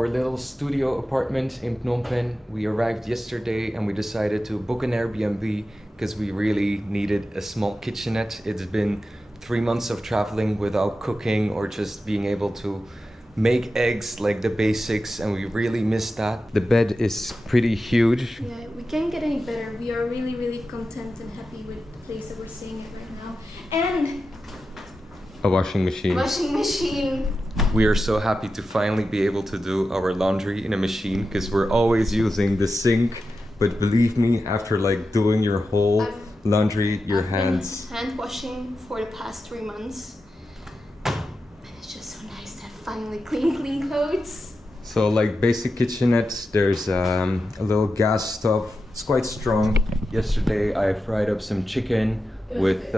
our little studio apartment in Phnom Penh. We arrived yesterday and we decided to book an Airbnb because we really needed a small kitchenette. It's been 3 months of traveling without cooking or just being able to make eggs, like the basics, and we really missed that. The bed is pretty huge. Yeah, we can't get any better. We are really content and happy with the place that we're staying at right now. And a washing machine. Washing machine. We are so happy to finally be able to do our laundry in a machine because we're always using the sink. But believe me, after like doing your whole laundry, your hands. Been hand washing for the past 3 months. And it's just so nice to have finally clean clothes. So like basic kitchenette, there's a little gas stove. It's quite strong. Yesterday I fried up some chicken with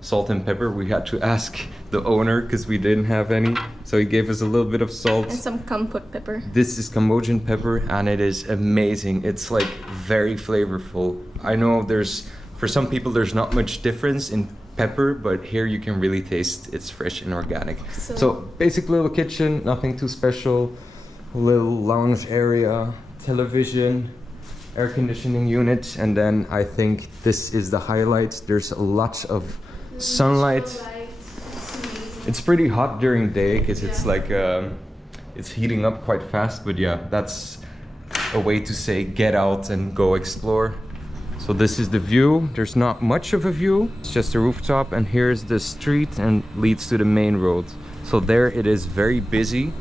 salt and pepper. We had to ask the owner because we didn't have any, so he gave us a little bit of salt and some kampot pepper. This is Cambodian pepper and it is amazing. It's like very flavorful. I know for some people there's not much difference in pepper, but here you can really taste it's fresh and organic. So basic little kitchen, nothing too special. A little lounge area, television, air conditioning unit, and then I think this is the highlight. There's a lot of sunlight. It's pretty hot during the day because it's like it's heating up quite fast, but yeah, that's a way to say get out and go explore. So this is the view. There's not much of a view, it's just a rooftop, and here's the street and leads to the main road. So there it is very busy.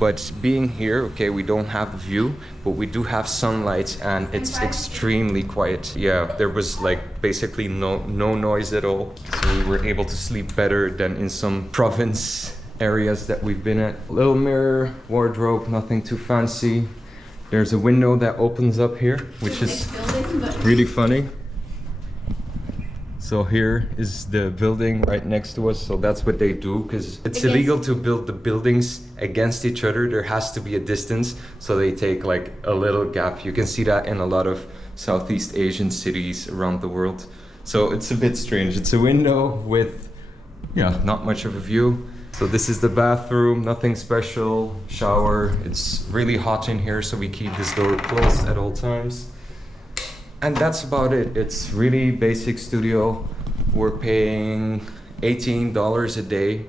But being here, okay, we don't have the view, but we do have sunlight and it's extremely quiet. Yeah, there was like basically no noise at all. So we were able to sleep better than in some province areas that we've been at. Little mirror, wardrobe, nothing too fancy. There's a window that opens up here, which is really funny. So here is the building right next to us. So that's what they do because it's illegal to build the buildings against each other. There has to be a distance. So they take like a little gap. You can see that in a lot of Southeast Asian cities around the world. So it's a bit strange. It's a window with, yeah, not much of a view. So this is the bathroom, nothing special, shower. It's really hot in here, so we keep this door closed at all times. And that's about it. It's really basic studio. We're paying $18 a day.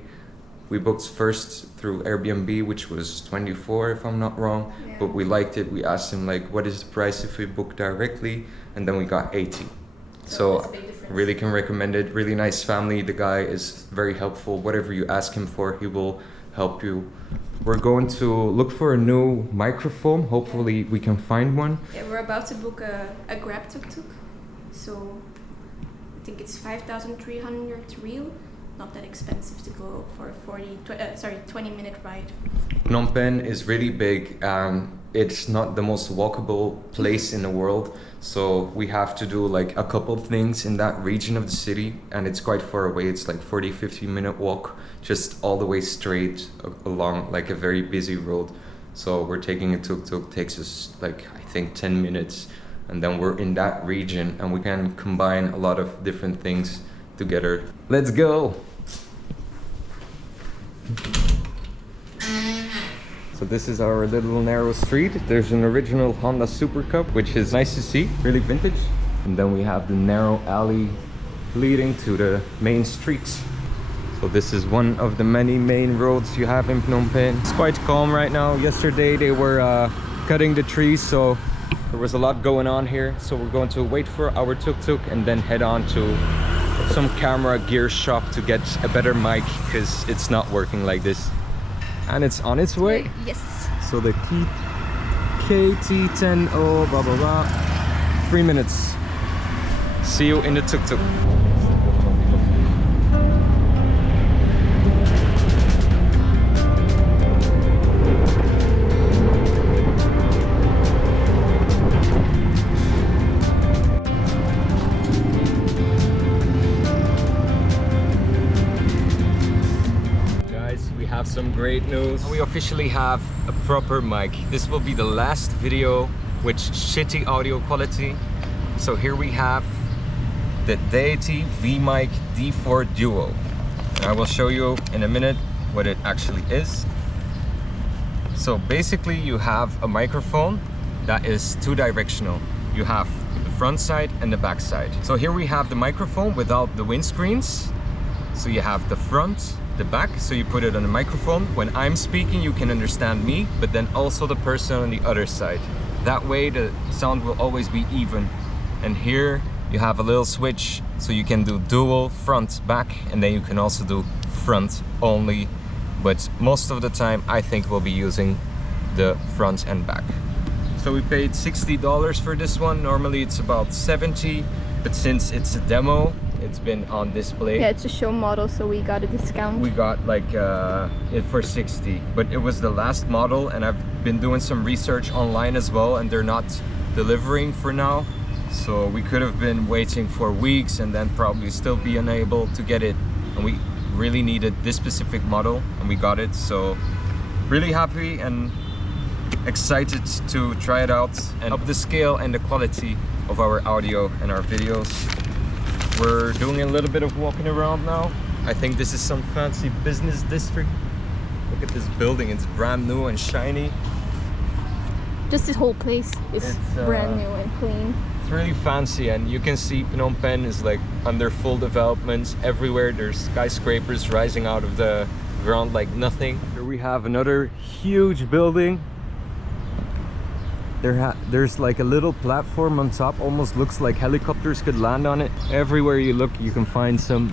We booked first through Airbnb, which was $24 if I'm not wrong. Yeah. But we liked it. We asked him like, what is the price if we book directly? And then we got $80. So really can recommend it. Really nice family. The guy is very helpful. Whatever you ask him for, he will help you. We're going to look for a new microphone. Hopefully we can find one. Yeah, we're about to book a Grab tuk-tuk. So I think it's 5,300 real. Not that expensive to go for a 20-minute ride. Phnom Penh is really big and it's not the most walkable place in the world. So we have to do like a couple things in that region of the city, and it's quite far away. It's like 40-50 minute walk, just all the way straight along like a very busy road. So we're taking a tuk-tuk, takes us like I think 10 minutes, and then we're in that region and we can combine a lot of different things together. Let's go! So this is our little narrow street. There's an original Honda Super Cup, which is nice to see, really vintage. And then we have the narrow alley leading to the main streets. So this is one of the many main roads you have in Phnom Penh. It's quite calm right now. Yesterday they were cutting the trees, so there was a lot going on here. So we're going to wait for our tuk-tuk and then head on to some camera gear shop to get a better mic because it's not working like this. And it's on its way. Yes. So the KT10, oh, blah, blah, blah. 3 minutes. See you in the tuk-tuk. Some great news. We officially have a proper mic. This will be the last video with shitty audio quality. So here we have the Deity V-Mic D4 Duo. And I will show you in a minute what it actually is. So basically you have a microphone that is two directional. You have the front side and the back side. So here we have the microphone without the windscreens. So you have the front, the back, so you put it on the microphone. When I'm speaking, you can understand me, but then also the person on the other side. That way the sound will always be even. And here you have a little switch, so you can do dual front, back, and then you can also do front only. But most of the time, I think we'll be using the front and back. So we paid $60 for this one. Normally it's about 70, but since it's a demo, it's been on display. Yeah, it's a show model, so we got a discount. We got like it for 60, but it was the last model, and I've been doing some research online as well, and they're not delivering for now. So we could have been waiting for weeks and then probably still be unable to get it. And we really needed this specific model, and we got it. So really happy and excited to try it out and up the scale and the quality of our audio and our videos. We're doing a little bit of walking around now. I think this is some fancy business district. Look at this building, it's brand new and shiny. Just this whole place is brand new and clean. It's really fancy, and you can see Phnom Penh is like under full development. Everywhere there's skyscrapers rising out of the ground like nothing. Here we have another huge building. There's like a little platform on top, almost looks like helicopters could land on it. Everywhere you look, you can find some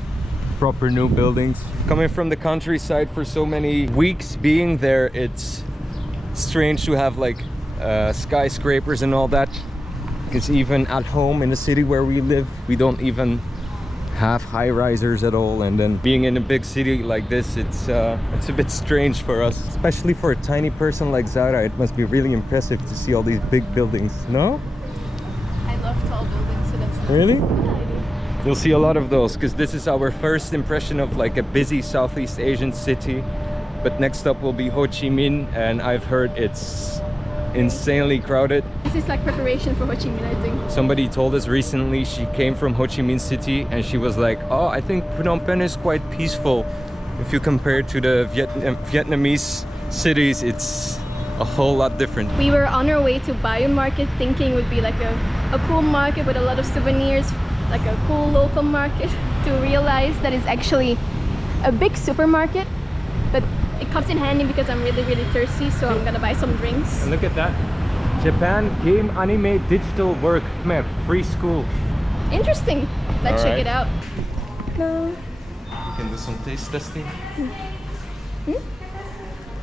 proper new buildings. Coming from the countryside for so many weeks, being there, it's strange to have like skyscrapers and all that. Because even at home in the city where we live, we don't even have high-risers at all, and then being in a big city like this, it's a bit strange for us, especially for a tiny person like Zara. It must be really impressive to see all these big buildings. No? I love tall buildings, so that's Really? Yeah, I do. You'll see a lot of those, because this is our first impression of like a busy Southeast Asian city. But next up will be Ho Chi Minh, and I've heard it's insanely crowded. This is like preparation for Ho Chi Minh, I think. Somebody told us recently she came from Ho Chi Minh City, and she was like, oh, I think Phnom Penh is quite peaceful. If you compare to the Vietnamese cities, it's a whole lot different. We were on our way to Bayou Market, thinking it would be like a cool market with a lot of souvenirs, like a cool local market, to realize that it's actually a big supermarket. But it comes in handy because I'm really, really thirsty, so I'm gonna buy some drinks. And look at that. Japan Game Anime Digital Work Map, free school. Interesting. Let's check Alright. it out. No. We can do some taste testing. Hmm?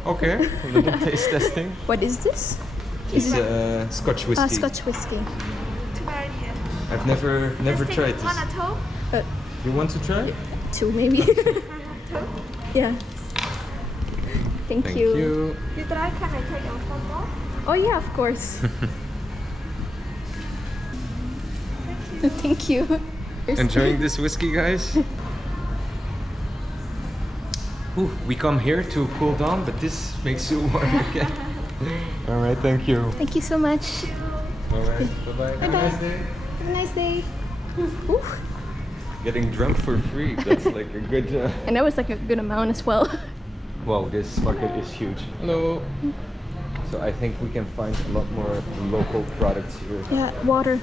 Okay, a little taste testing. What is this? It's Scotch whiskey. Scotch whiskey. I've never tried this. You want to try? Two maybe. Yeah. Thank you. You try, can I take your photo? Oh yeah, of course. Thank you. Enjoying this whiskey, guys? Ooh, we come here to cool down, but this makes you warm again. All right, thank you. Thank you so much. All right, bye-bye. Have a Bye-bye. nice day. Have a nice day. Ooh. Getting drunk for free, that's like a good... And that was like a good amount as well. Wow, this market is huge. Hello. So I think we can find a lot more local products here. Yeah, water.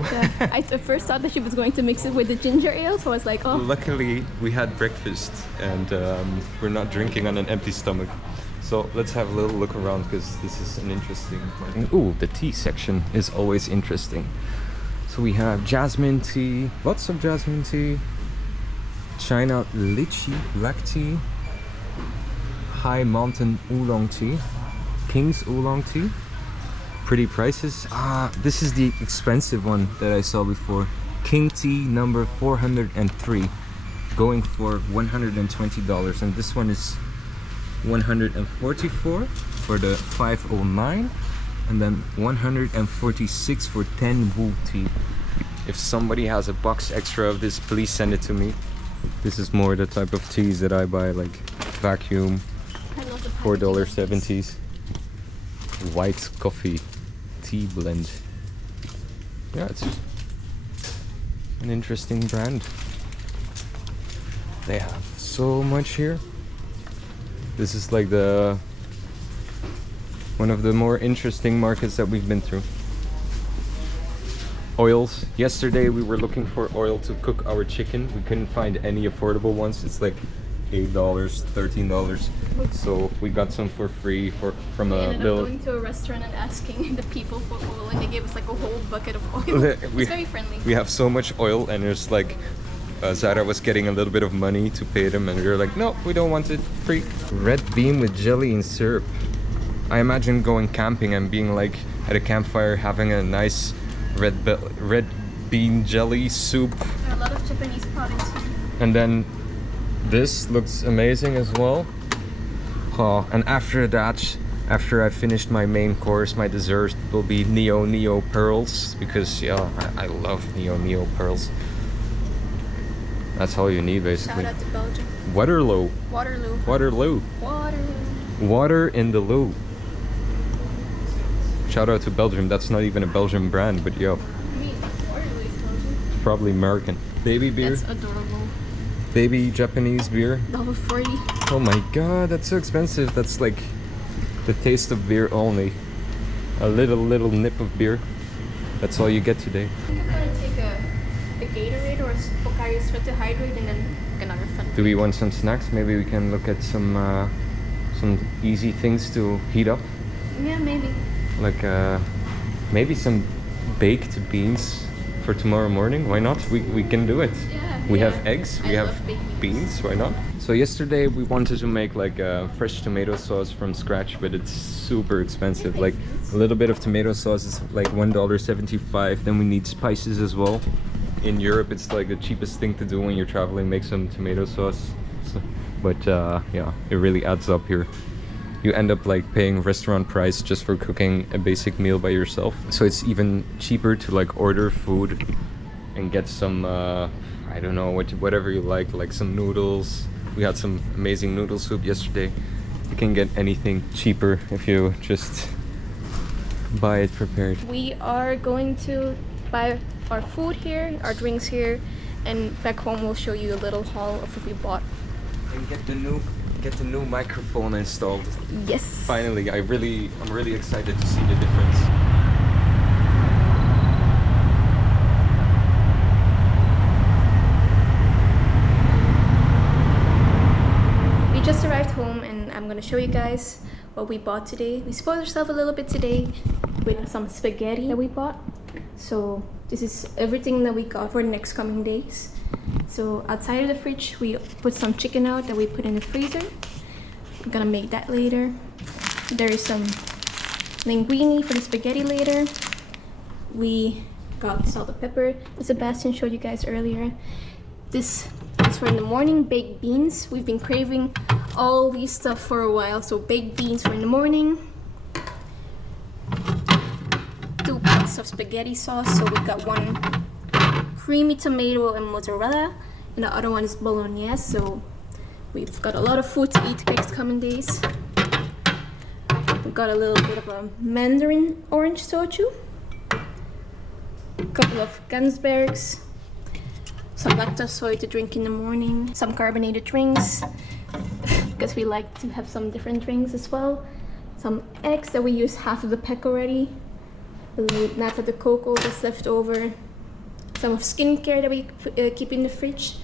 Yeah. I at first thought that she was going to mix it with the ginger ale, so I was like, oh. Luckily, we had breakfast, and we're not drinking on an empty stomach. So let's have a little look around, because this is an interesting market. Ooh, the tea section is always interesting. So we have jasmine tea, lots of jasmine tea, China lychee black tea, High Mountain oolong tea, King's oolong tea. Pretty prices. Ah, this is the expensive one that I saw before. King tea number 403, going for $120, and this one is 144 for the 509, and then 146 for 10 wu tea. If somebody has a box extra of this, please send it to me. This is more the type of teas that I buy, like vacuum, $4.70. White coffee tea blend. Yeah, it's an interesting brand. They have so much here. This is like the One of the more interesting markets that we've been through. Oils. Yesterday we were looking for oil to cook our chicken. We couldn't find any affordable ones. It's like $8, $13. So we got some for free from We a ended little. up going to a restaurant and asking the people for oil, and they gave us like a whole bucket of oil. It's very friendly. We have so much oil, and there's like Zara was getting a little bit of money to pay them, and we were like, no, we don't want it, free. Red bean with jelly and syrup. I imagine going camping and being like at a campfire having a nice red bean jelly soup. There are a lot of Japanese products here. And then this looks amazing as well. Oh, and after that, after I finished my main course, my dessert will be Neo pearls, because yeah, I love Neo pearls. That's all you need basically. Shout out to Belgium. Waterloo. Waterloo. Waterloo. Waterloo. Water in the loo. Shout out to Belgium. That's not even a Belgian brand, but yo, I mean, Waterloo is Belgium. probably American. Baby beer. That's adorable. Baby Japanese beer. $1.40. Oh my god, that's so expensive. That's like the taste of beer only. A little nip of beer. That's all you get today. I think I'm gonna take a Gatorade or a Pocari Sweat to hydrate, and then another fun. Do we want some snacks? Maybe we can look at some easy things to heat up. Yeah, maybe. Like maybe some baked beans for tomorrow morning. Why not? We can do it. Yeah. We yeah. have eggs, we I have love baked beans, why not? So yesterday we wanted to make like a fresh tomato sauce from scratch, but it's super expensive. Like a little bit of tomato sauce is like $1.75. Then we need spices as well. In Europe it's like the cheapest thing to do when you're traveling, make some tomato sauce. But yeah, it really adds up here. You end up like paying restaurant price just for cooking a basic meal by yourself. So it's even cheaper to like order food and get some I don't know, whatever you like some noodles. We had some amazing noodle soup yesterday. You can get anything cheaper if you just buy it prepared. We are going to buy our food here, our drinks here, and back home we'll show you a little haul of what we bought. And get the new microphone installed. Yes. Finally, I'm really excited to see the difference. We just arrived home, and I'm gonna show you guys what we bought today. We spoiled ourselves a little bit today with some spaghetti that we bought. So this is everything that we got for the next coming days. So outside of the fridge, we put some chicken out that we put in the freezer. I'm gonna make that later. There is some linguine for the spaghetti later. We got salt and pepper that Sebastian showed you guys earlier. This is for in the morning, baked beans. We've been craving all these stuff for a while. So baked beans for in the morning. 2 pots of spaghetti sauce. So we got one creamy tomato and mozzarella, and the other one is bolognese. So we've got a lot of food to eat next coming days. We've got a little bit of a mandarin orange soju, a couple of Gansbergs, some lactose soy to drink in the morning, some carbonated drinks because we like to have some different drinks as well, some eggs that we used half of the pack already, a little nata de coco that's left over, some of skincare that we keep in the fridge,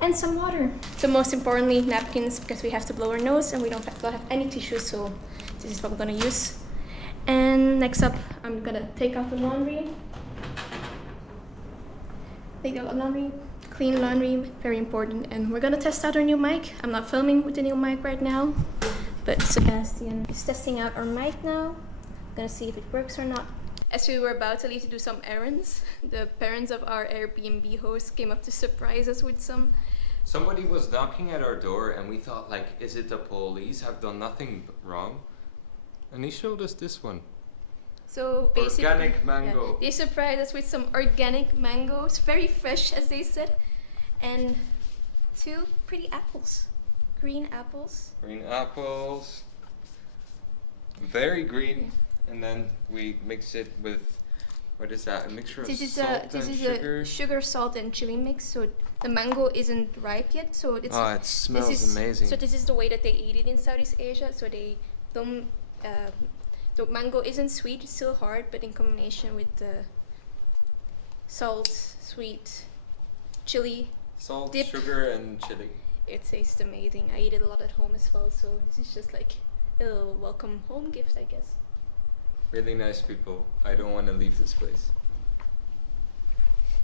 and some water. So most importantly, napkins, because we have to blow our nose and we don't have any tissues, so this is what we're gonna use. And next up, I'm gonna take out the laundry. Take out the laundry, clean laundry, very important. And we're gonna test out our new mic. I'm not filming with the new mic right now, but Sebastian is testing out our mic now. Gonna see if it works or not. As we were about to leave to do some errands, the parents of our Airbnb host came up to surprise us with some. Somebody was knocking at our door and we thought like, is it the police? I've done nothing wrong. And he showed us this one. So basically, Organic mango. yeah, they surprised us with some organic mangoes, very fresh as they said, and 2 pretty apples, green apples. Green apples. Very green. And then we mix it with, what is that? A mixture of salt and sugar? A sugar, salt, and chili mix. So the mango isn't ripe yet. So it's. Oh, it smells amazing. So this is the way that they eat it in Southeast Asia. So they don't The mango isn't sweet, it's still hard, but in combination with the salt, sweet, chili, Salt, dip. sugar, and chili. It tastes amazing. I eat it a lot at home as well, so this is just like a little welcome home gift, I guess. Really nice people. I don't want to leave this place.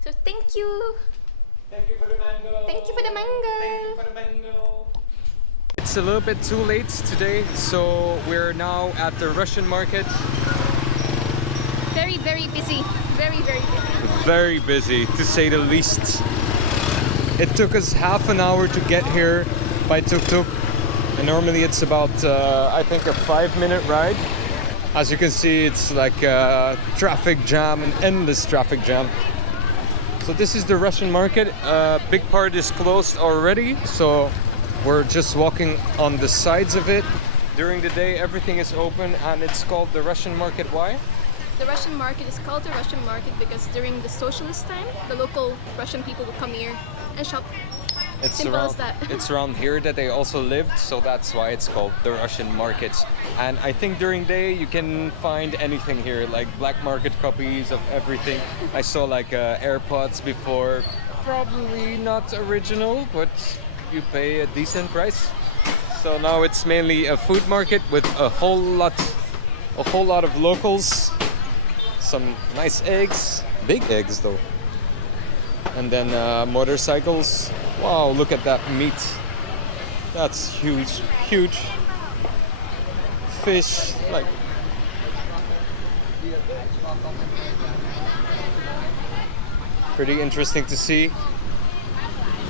So thank you. Thank you for the mango. Thank you for the mango. Thank you for the mango. It's a little bit too late today, so we're now at the Russian market. Very, very busy. Very, very busy. Very busy, to say the least. It took us half an hour to get here by tuk-tuk, and normally it's about, I think, a 5-minute ride. As you can see, it's like a traffic jam, an endless traffic jam. So this is the Russian market. Big part is closed already, so we're just walking on the sides of it. During the day, everything is open, and it's called the Russian market. Why? The Russian market is called the Russian market because during the socialist time, the local Russian people would come here and shop. It's Simple around, as that. it's around here that they also lived, so that's why it's called the Russian market. And I think during day you can find anything here, like black market copies of everything. I saw like AirPods before, probably not original, but you pay a decent price. So now it's mainly a food market with a whole lot of locals. Some nice eggs, big eggs though. And then motorcycles. Wow, look at that meat. That's huge, huge. Fish, like. Pretty interesting to see.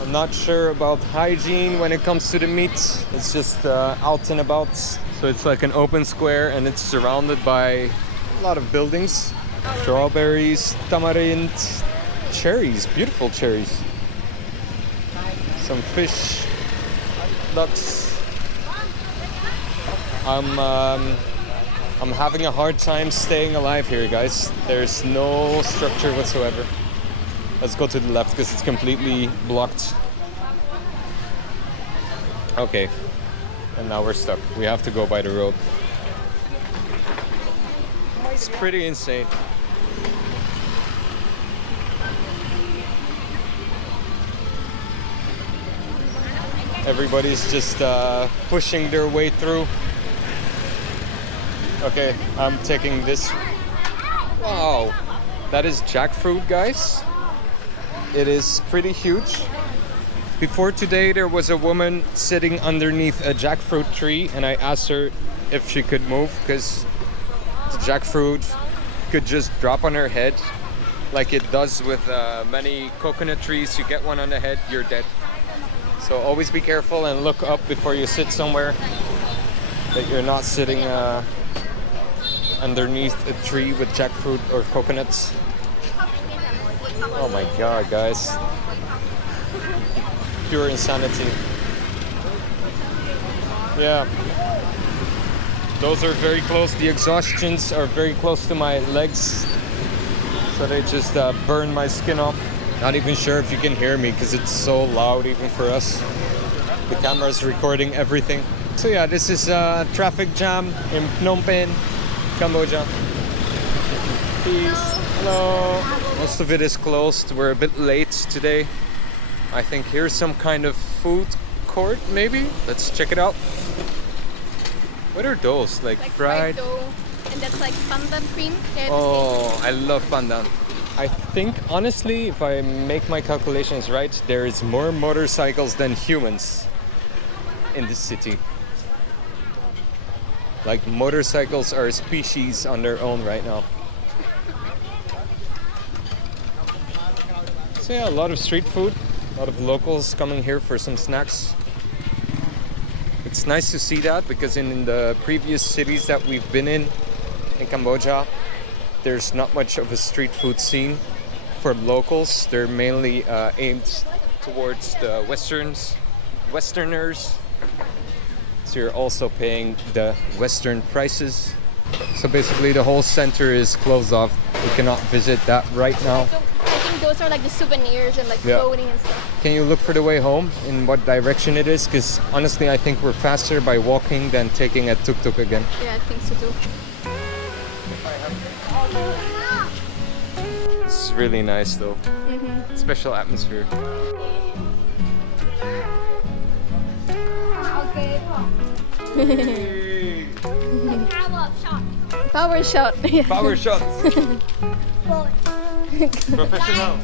I'm not sure about hygiene when it comes to the meat. It's just out and about. So it's like an open square and it's surrounded by a lot of buildings. Strawberries, tamarind, cherries, beautiful cherries. Some fish, ducks. I'm having a hard time staying alive here, guys. There's no structure whatsoever. Let's go to the left because it's completely blocked. Okay, and now we're stuck. We have to go by the road. It's pretty insane. Everybody's just pushing their way through. Okay, I'm taking this. Wow, that is jackfruit, guys. It is pretty huge. Before today, there was a woman sitting underneath a jackfruit tree, and I asked her if she could move because the jackfruit could just drop on her head like it does with many coconut trees. You get one on the head, you're dead. So always be careful and look up before you sit somewhere, that you're not sitting underneath a tree with jackfruit or coconuts. Oh my god, guys. Pure insanity. Yeah. Those are very close. The exhaustions are very close to my legs. So they just burn my skin off. Not even sure if you can hear me because it's so loud even for us. The camera is recording everything. So yeah, this is a traffic jam in Phnom Penh, Cambodia. Peace. Hello. Most of it is closed. We're a bit late today. I think here's some kind of food court maybe. Let's check it out. What are those? Like fried dough, and that's like pandan cream. Oh, I love pandan. I think, honestly, if I make my calculations right, there is more motorcycles than humans in this city. Like, motorcycles are a species on their own right now. So yeah, a lot of street food, a lot of locals coming here for some snacks. It's nice to see that because in the previous cities that we've been in Cambodia, there's not much of a street food scene for locals. They're mainly aimed towards the Westerners. So you're also paying the Western prices. So basically the whole center is closed off. You cannot visit that right now. I think those are like the souvenirs and like clothing and stuff. Can you look for the way home in what direction it is? Because honestly, I think we're faster by walking than taking a tuk-tuk again. Yeah, I think so too. This is really nice though. Special atmosphere. Power shot. Power shots. Professional.